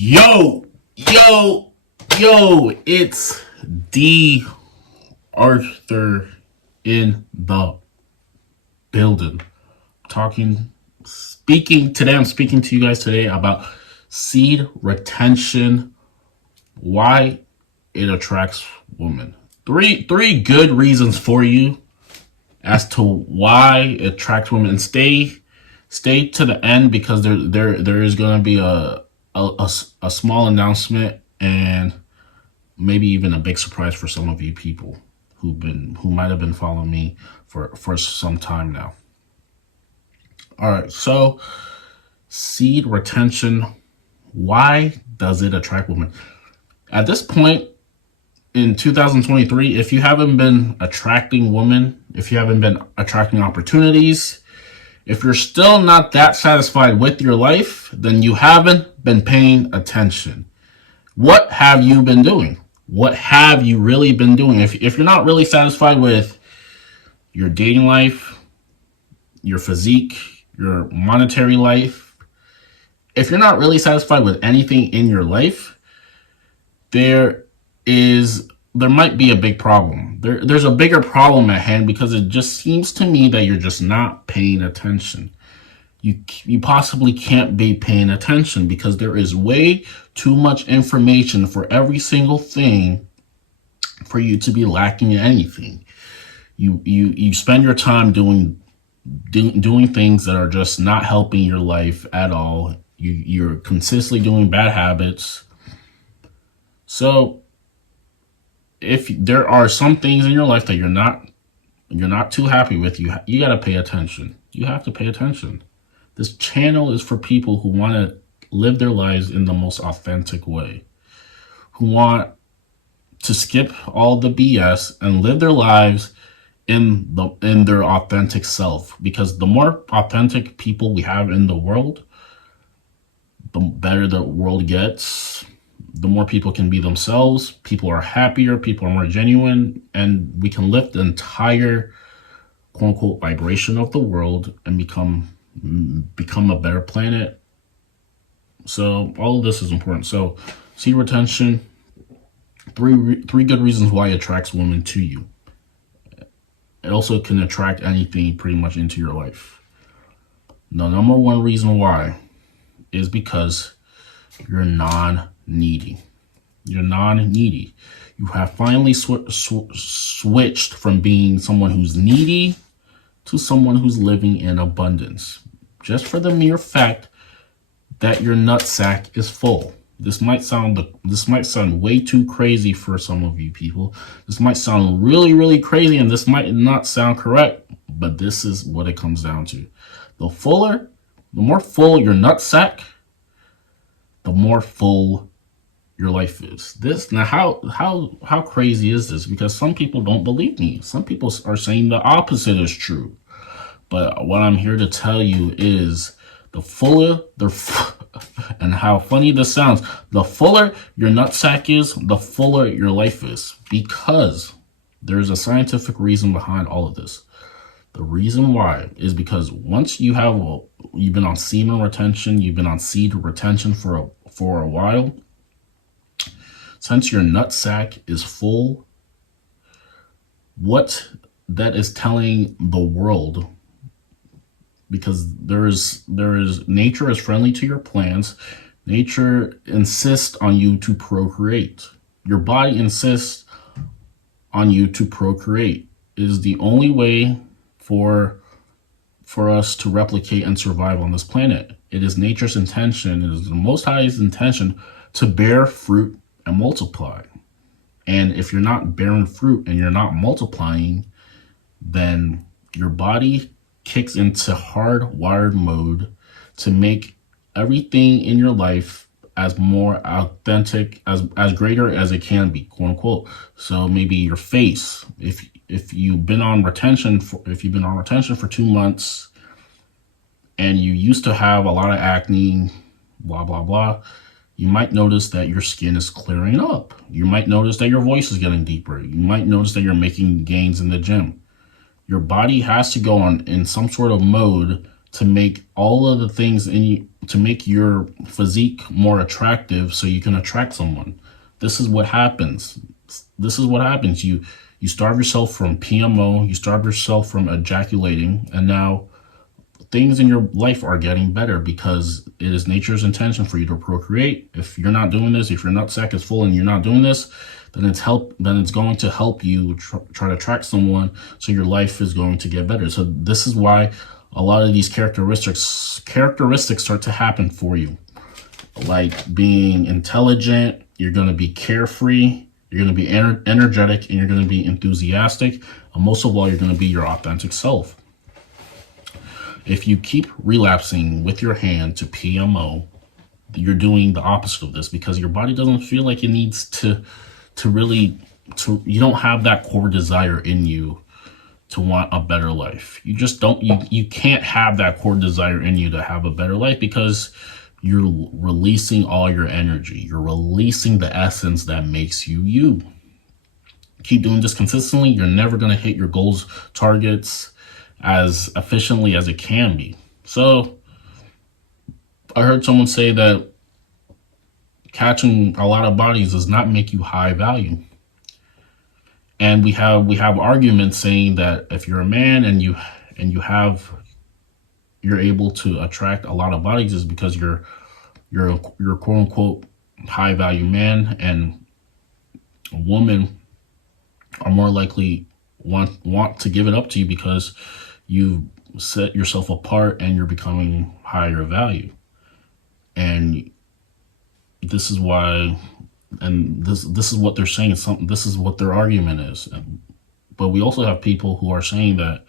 Yo, it's D.Arthur in the building. I'm speaking to you guys today about seed retention, why it attracts women. Three good reasons for you as to why it attracts women, and stay to the end because there is going to be a small announcement and maybe even a big surprise for some of you people who might have been following me for some time now. All right, so seed retention, why does it attract women? At this point in 2023, if you haven't been attracting women, if you haven't been attracting opportunities, if you're still not that satisfied with your life, then you haven't been paying attention. What have you been doing? What have you really been doing? If you're not really satisfied with your dating life, your physique, your monetary life, if you're not really satisfied with anything in your life, there might be a big problem. There's a bigger problem at hand because it just seems to me that you're just not paying attention. You possibly can't be paying attention because there is way too much information for every single thing for you to be lacking in anything. You spend your time doing things that are just not helping your life at all. You're consistently doing bad habits. So if there are some things in your life that you're not too happy with, you got to pay attention. You have to pay attention. This channel is for people who want to live their lives in the most authentic way, who want to skip all the BS and live their lives in their authentic self. Because the more authentic people we have in the world, the better the world gets. The more people can be themselves, people are happier, people are more genuine, and we can lift the entire quote unquote vibration of the world and become a better planet. So all of this is important. So seed retention, three good reasons why it attracts women to you. It also can attract anything pretty much into your life. The number one reason why is because you're non-needy. You're non-needy. You have finally switched from being someone who's needy to someone who's living in abundance. Just for the mere fact that your nutsack is full. This might sound way too crazy for some of you people. This might sound really, really crazy, and this might not sound correct, but this is what it comes down to. The more full your nutsack, the more full your life is. Now how crazy is this? Because some people don't believe me. Some people are saying the opposite is true. But what I'm here to tell you is and how funny this sounds, the fuller your nutsack is, the fuller your life is. Because there's a scientific reason behind all of this. The reason why is because once you've been on semen retention, you've been on seed retention for a while, since your nutsack is full, what that is telling the world, because there is nature is friendly to your plans. Nature insists on you to procreate. Your body insists on you to procreate. It is the only way for us to replicate and survive on this planet. It is nature's intention, it is the Most High's intention to bear fruit and multiply. And if you're not bearing fruit and you're not multiplying, then your body kicks into hardwired mode to make everything in your life as more authentic, as greater as it can be, quote unquote. So maybe your face, if you've been on retention for 2 months and you used to have a lot of acne, blah blah blah, you might notice that your skin is clearing up. You might notice that your voice is getting deeper. You might notice that you're making gains in the gym. Your body has to go on in some sort of mode to make all of the things in you, to make your physique more attractive so you can attract someone. This is what happens. This is what happens. You starve yourself from PMO, you starve yourself from ejaculating, and now things in your life are getting better because it is nature's intention for you to procreate. If you're not doing this, if your nutsack is full and you're not doing this, then it's going to help you try to attract someone, so your life is going to get better. So this is why a lot of these characteristics start to happen for you, like being intelligent. You're going to be carefree, you're going to be energetic, and you're going to be enthusiastic, and most of all, you're going to be your authentic self. If you keep relapsing with your hand to PMO, you're doing the opposite of this, because your body doesn't feel like it needs to you don't have that core desire in you to want a better life. You just don't, you can't have that core desire in you to have a better life, because you're releasing all your energy. You're releasing the essence that makes you you. Keep doing this consistently. You're never going to hit your goals, targets as efficiently as it can be. So I heard someone say that catching a lot of bodies does not make you high value. And we have arguments saying that if you're a man and you're able to attract a lot of bodies, is because you're quote unquote high value man, and a woman are more likely want to give it up to you because you set yourself apart and you're becoming higher value. And this is why, and this is what they're saying. This is what their argument is. But we also have people who are saying that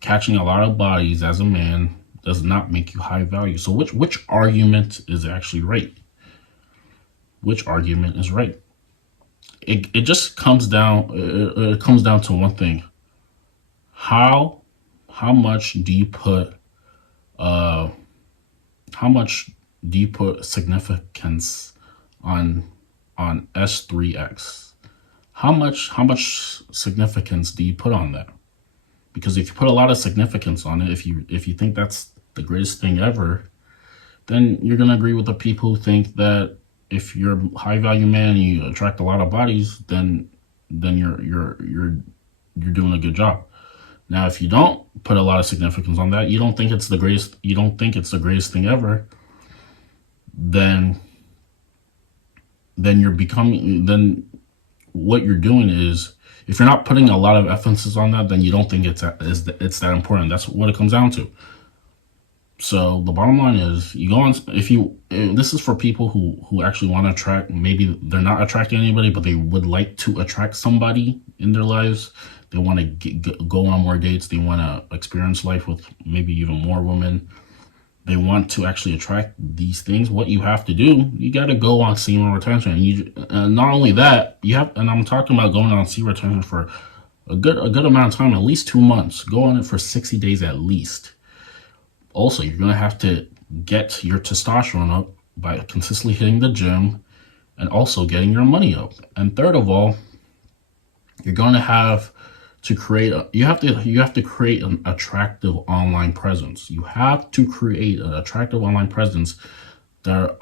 catching a lot of bodies as a man does not make you high value. So which argument is actually right? Which argument is right? It just comes down to one thing. How much do you put significance on S3X? How much significance do you put on that? Because if you put a lot of significance on it, if you think that's the greatest thing ever, then you're gonna agree with the people who think that if you're a high value man and you attract a lot of bodies, then you're doing a good job. Now, if you don't put a lot of significance on that, you don't think it's the greatest thing ever, then what you're doing is, if you're not putting a lot of emphasis on that, then you don't think it's that important. That's what it comes down to. So the bottom line is, you go on, this is for people who actually want to attract, maybe they're not attracting anybody, but they would like to attract somebody in their lives. They want to go on more dates. They want to experience life with maybe even more women. They want to actually attract these things. What you have to do, you got to go on semen retention. And not only that, and I'm talking about going on semen retention for a good amount of time, at least 2 months. Go on it for 60 days at least. Also, you're going to have to get your testosterone up by consistently hitting the gym and also getting your money up. And third of all, you're going to have to create an attractive online presence. You have to create an attractive online presence that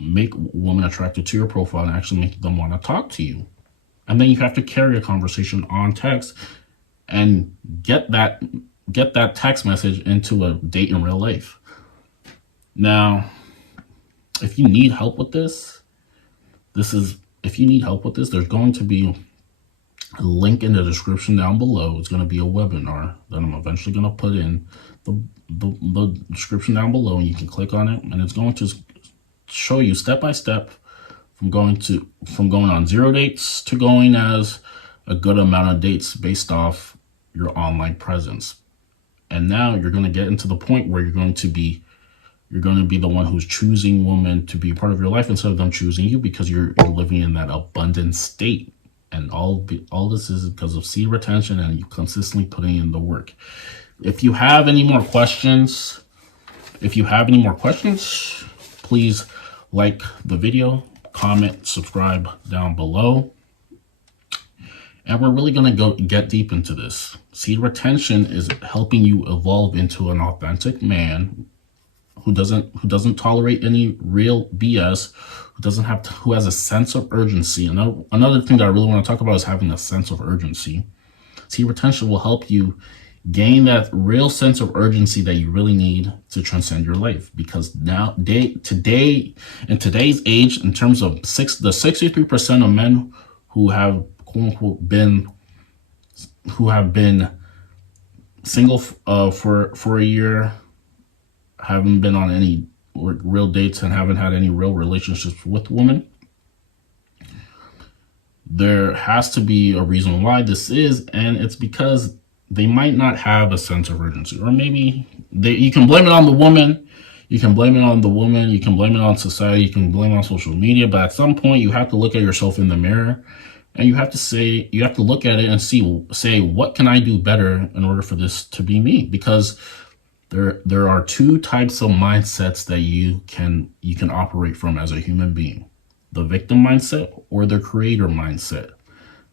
make women attracted to your profile and actually make them want to talk to you. And then you have to carry a conversation on text and get that text message into a date in real life. Now, if you need help with this, there's going to be a link in the description down below. It's going to be a webinar that I'm eventually going to put in the description down below, and you can click on it, and it's going to show you step by step from going on 0 dates to going as a good amount of dates based off your online presence. And now you're going to get into the point where you're going to be the one who's choosing women to be part of your life instead of them choosing you, because you're living in that abundant state. And all this is because of seed retention and you consistently putting in the work. If you have any more questions, please like the video, comment, subscribe down below. And we're really going to get deep into this. Seed retention is helping you evolve into an authentic man who doesn't tolerate any real BS, who has a sense of urgency. Another thing that I really want to talk about is having a sense of urgency. Seed retention will help you gain that real sense of urgency that you really need to transcend your life. Because today, in today's age, in terms of the 63% of men who have quote unquote been single for a year, haven't been on any real dates, and haven't had any real relationships with women, there has to be a reason why this is, and it's because they might not have a sense of urgency. Or maybe you can blame it on the woman, you can blame it on society, you can blame it on social media, but at some point you have to look at yourself in the mirror, and you have to look at it and say, what can I do better in order for this to be me? Because there are two types of mindsets that you can operate from as a human being: the victim mindset or the creator mindset.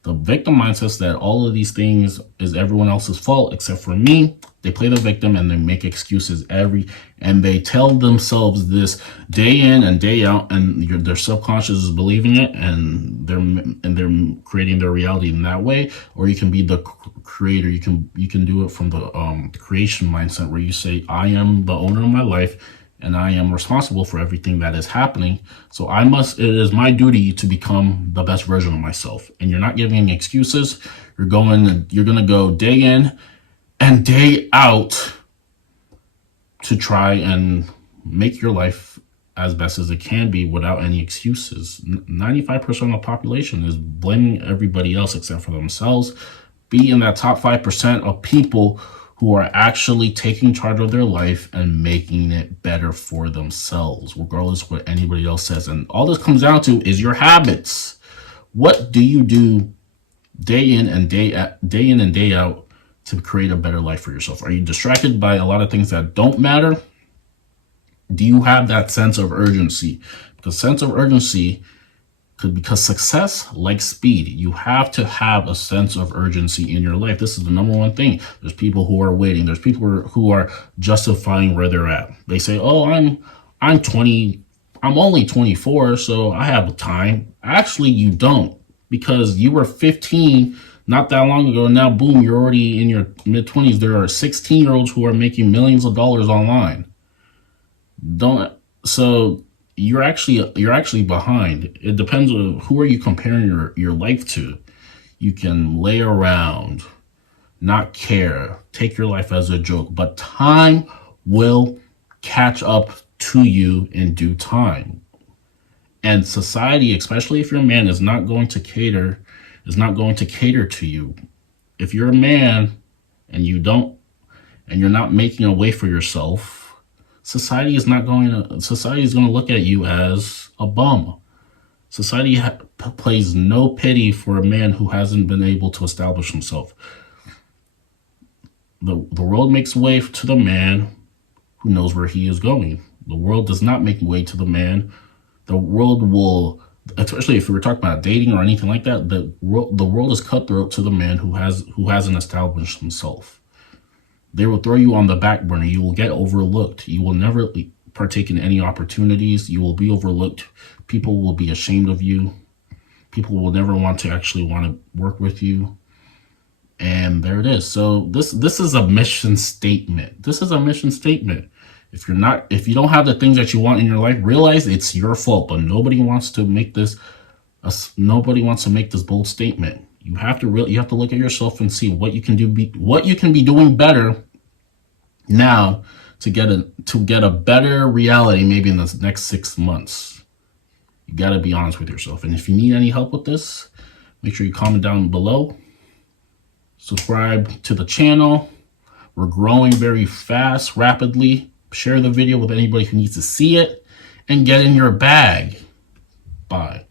The victim mindset is that all of these things is everyone else's fault except for me. They play the victim and they make excuses and they tell themselves this day in and day out, and their subconscious is believing it, and they're creating their reality in that way. Or you can be the creator. You can do it from the creation mindset, where you say, I am the owner of my life, and I am responsible for everything that is happening. So it is my duty to become the best version of myself. And you're not giving excuses. You're going to go day in and day out to try and make your life as best as it can be without any excuses. 95% of the population is blaming everybody else except for themselves. Be in that top 5% of people who are actually taking charge of their life and making it better for themselves, regardless of what anybody else says. And all this comes down to is your habits. What do you do day in and day out to create a better life for yourself? Are you distracted by a lot of things that don't matter? Do you have that sense of urgency? Because success, like speed, you have to have a sense of urgency in your life. This is the number one thing. There's people who are waiting. There's people who are justifying where they're at. They say, oh, I'm 20. I'm only 24, so I have time. Actually, you don't, because you were 15 not that long ago. Now, boom, you're already in your mid-20s. There are 16-year-olds who are making millions of dollars online. So you're actually behind. It depends on who are you comparing your life to. You can lay around, not care, take your life as a joke, but time will catch up to you in due time. And society, especially if you're a man, is not going to cater to you. If you're a man and you're not making a way for yourself, society is going to look at you as a bum. Society plays no pity for a man who hasn't been able to establish himself. The world makes way to the man who knows where he is going. The world does not make way to the man. The world will, especially if we were talking about dating or anything like that, the world is cutthroat to the man who hasn't established himself. They will throw you on the back burner. You will get overlooked. You will never partake in any opportunities. You will be overlooked. People will be ashamed of you. People will never want to work with you. And there it is. So this is a mission statement. This is a mission statement. If you don't have the things that you want in your life, realize it's your fault. But nobody wants to make this bold statement. You have to look at yourself and see what you can be doing better now to get a better reality maybe in the next 6 months. You got to be honest with yourself. And if you need any help with this, make sure you comment down below. Subscribe to the channel. We're growing very fast, rapidly. Share the video with anybody who needs to see it, and get in your bag. Bye.